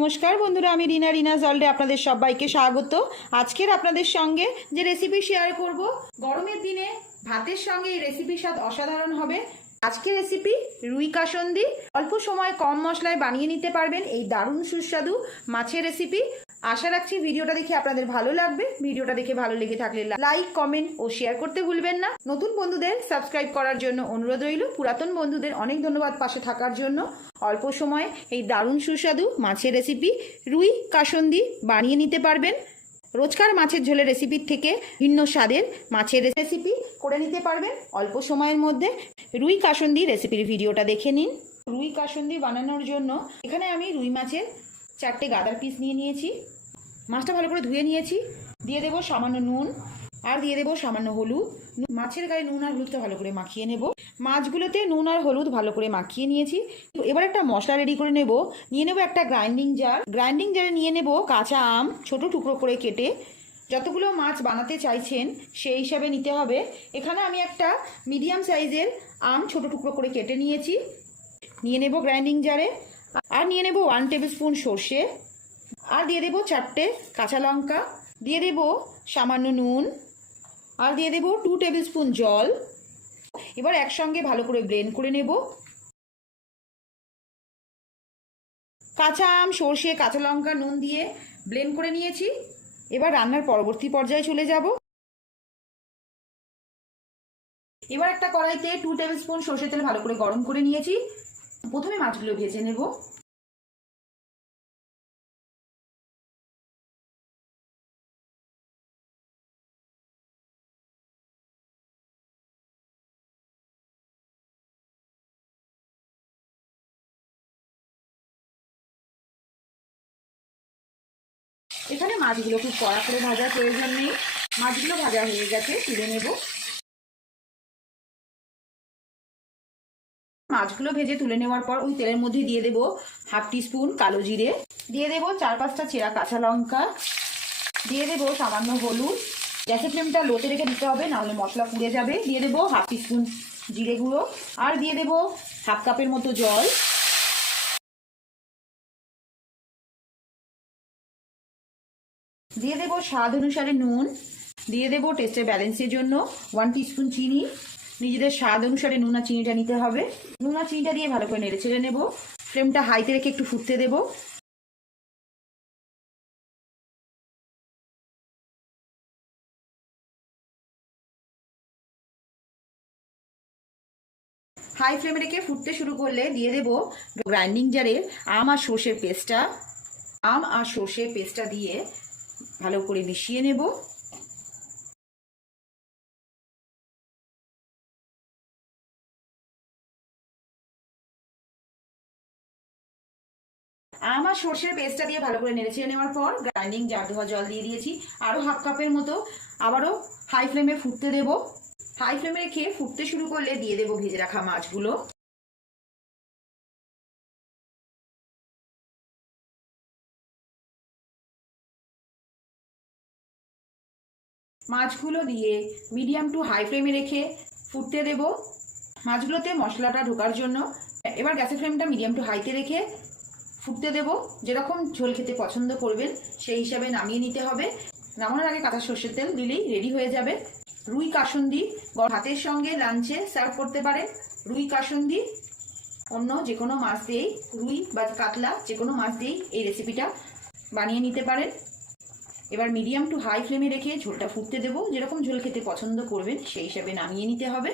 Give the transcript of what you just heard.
নমস্কার বন্ধুরা, আমি রিনা রিনা জলডে আপনাদের সবাইকে স্বাগত। আজকের আপনাদের সঙ্গে যে রেসিপি শেয়ার করব, গরমের দিনে ভাতের সঙ্গে এই রেসিপির স্বাদ অসাধারণ হবে। আজকের রেসিপি রুই কাসন্দি। অল্প সময় কম মশলায় বানিয়ে নিতে পারবেন। এই দারুণ সুস্বাদু মাছের রেসিপি আশা রাখছি ভিডিওটা দেখে আপনাদের ভালো লাগবে। ভিডিওটা দেখে ভালো লেগে থাকলে লাইক কমেন্ট ও শেয়ার করতে ভুলবেন না। নতুন বন্ধুদের সাবস্ক্রাইব করার জন্য অনুরোধ রইল। পুরাতন বন্ধুদের অনেক ধন্যবাদ পাশে থাকার জন্য। অল্প সময়ে এই দারুণ সুস্বাদু মাছের রেসিপি রুই কাসন্দি বানিয়ে নিতে পারবেন। রোজকার মাছের ঝোলের রেসিপির থেকে ভিন্ন স্বাদের মাছের রেসিপি করে নিতে পারবেন। অল্প সময়ের মধ্যে রুই কাসন্দি রেসিপির ভিডিওটা দেখে নিন। রুই কাসন্দি বানানোর জন্য এখানে আমি রুই মাছের চারটে গাদার পিস নিয়ে নিয়েছি। মাছটা ভালো করে ধুয়ে নিয়েছি। দিয়ে দেবো সামান্য নুন। আর দিয়ে দেবো সামান্য হলুদ। মাছের গায়ে নুন আর হলুদটা ভালো করে মাখিয়ে নেব। মাছগুলোতে নুন আর হলুদ ভালো করে মাখিয়ে নিয়েছি। এবার একটা মশলা রেডি করে নেব। নিয়ে নেব একটা গ্রাইন্ডিং জার গ্রাইন্ডিং জারে নিয়ে নেব কাঁচা আম, ছোট টুকরো করে কেটে। যতগুলো মাছ বানাতে চাইছেন, সেই হিসাবে নিতে হবে। এখানে আমি একটা মিডিয়াম সাইজের আম ছোট টুকরো করে কেটে নিয়েছি। নিয়ে নেব গ্রাইন্ডিং জারে আর নিয়ে নেব ওয়ান টেবিল স্পুন সর্ষে। আর দিয়ে দেবো চারটে কাঁচা লঙ্কা। দিয়ে দেবো সামান্য নুন। আর দিয়ে দেবো টু টেবিল স্পুন জল। এবার একসঙ্গে ভালো করে ব্লেন্ড করে নেব। কাঁচা আম, সর্ষে, কাঁচা লঙ্কা, নুন দিয়ে ব্লেন্ড করে নিয়েছি। এবার রান্নার পরবর্তী পর্যায়ে চলে যাব। এবার একটা কড়াইতে টু টেবিল স্পুন সর্ষে তেল ভালো করে গরম করে নিয়েছি। প্রথমে মাছগুলো ভেজে নেব। এখানে মাছগুলো খুব কড়া করে ভাজার প্রয়োজন নেই। মাছগুলো ভাজা হয়ে গেছে, তুলে নেব। মাছগুলো ভেজে তুলে নেওয়ার পর ওই তেলের মধ্যে দিয়ে দেবো হাফ টিস্পুন কালো জিরে। দিয়ে দেবো চার পাঁচটা চেরা কাঁচা লঙ্কা। দিয়ে দেবো সামান্য হলুদ। গ্যাসের ফ্লেমটা লোতে রেখে দিতে হবে, নাহলে মশলা পুড়ে যাবে। দিয়ে দেবো হাফ টিস্পুন জিরে গুঁড়ো। আর দিয়ে দেবো হাফ কাপের মতো জল। দিয়ে দেবো স্বাদ অনুসারে নুন, দিয়ে দেবো টেস্টের ব্যালেন্সের জন্য ওয়ান টিস্পুন চিনি। নিজেদের স্বাদ অনুসারে নুন আর চিনিটা নিতে হবে। নুন আর চিনিটা দিয়ে ভালো করে নেড়ে ছেড়ে নেব ফ্লেমটা হাইতে রেখে একটু ফুটতে দেবো। হাই ফ্লেমে রেখে ফুটতে শুরু করলে দিয়ে দেবো গ্রাইন্ডিং জারের আম আর সর্ষের পেস্টটা। আম আর সর্ষের পেস্টটা দিয়ে ভালো করে মিশিয়ে নেব। আমার সর্ষের পেস্টটা দিয়ে ভালো করে নেড়েছে নেওয়ার পর গ্রাইন্ডিং জার ধোয়া জল দিয়ে দিয়েছি। আরও হাফ কাপের মতো আবারও হাই ফ্লেমে ফুটতে দেব। হাই ফ্লেমে রেখে ফুটতে শুরু করলে দিয়ে দেবো ভেজে রাখা মাছগুলো। মাছগুলো দিয়ে মিডিয়াম টু হাই ফ্লেমে রেখে ফুটতে দেব। মাছগুলোতে মশলাটা ঢোকার জন্য এবার গ্যাসের ফ্লেমটা মিডিয়াম টু হাইতে রেখে ফুটতে দেব। যেরকম ঝোল খেতে পছন্দ করবেন, সেই হিসাবে নামিয়ে নিতে হবে। নামানোর আগে কাঁচা সর্ষের তেল দিলেই রেডি হয়ে যাবে। রুই কাসন্দি হাতের সঙ্গে লাঞ্চে সার্ভ করতে পারেন। রুই কাসন্দি অন্য যে কোনো মাছ দিয়েই, রুই বা কাতলা যে কোনো মাছ দিয়েই এই রেসিপিটা বানিয়ে নিতে পারেন। এবার মিডিয়াম টু হাই ফ্লেমে রেখে ঝোলটা ফুটতে দেবো। যেরকম ঝোল খেতে পছন্দ করবেন, সেই হিসাবে নামিয়ে নিতে হবে।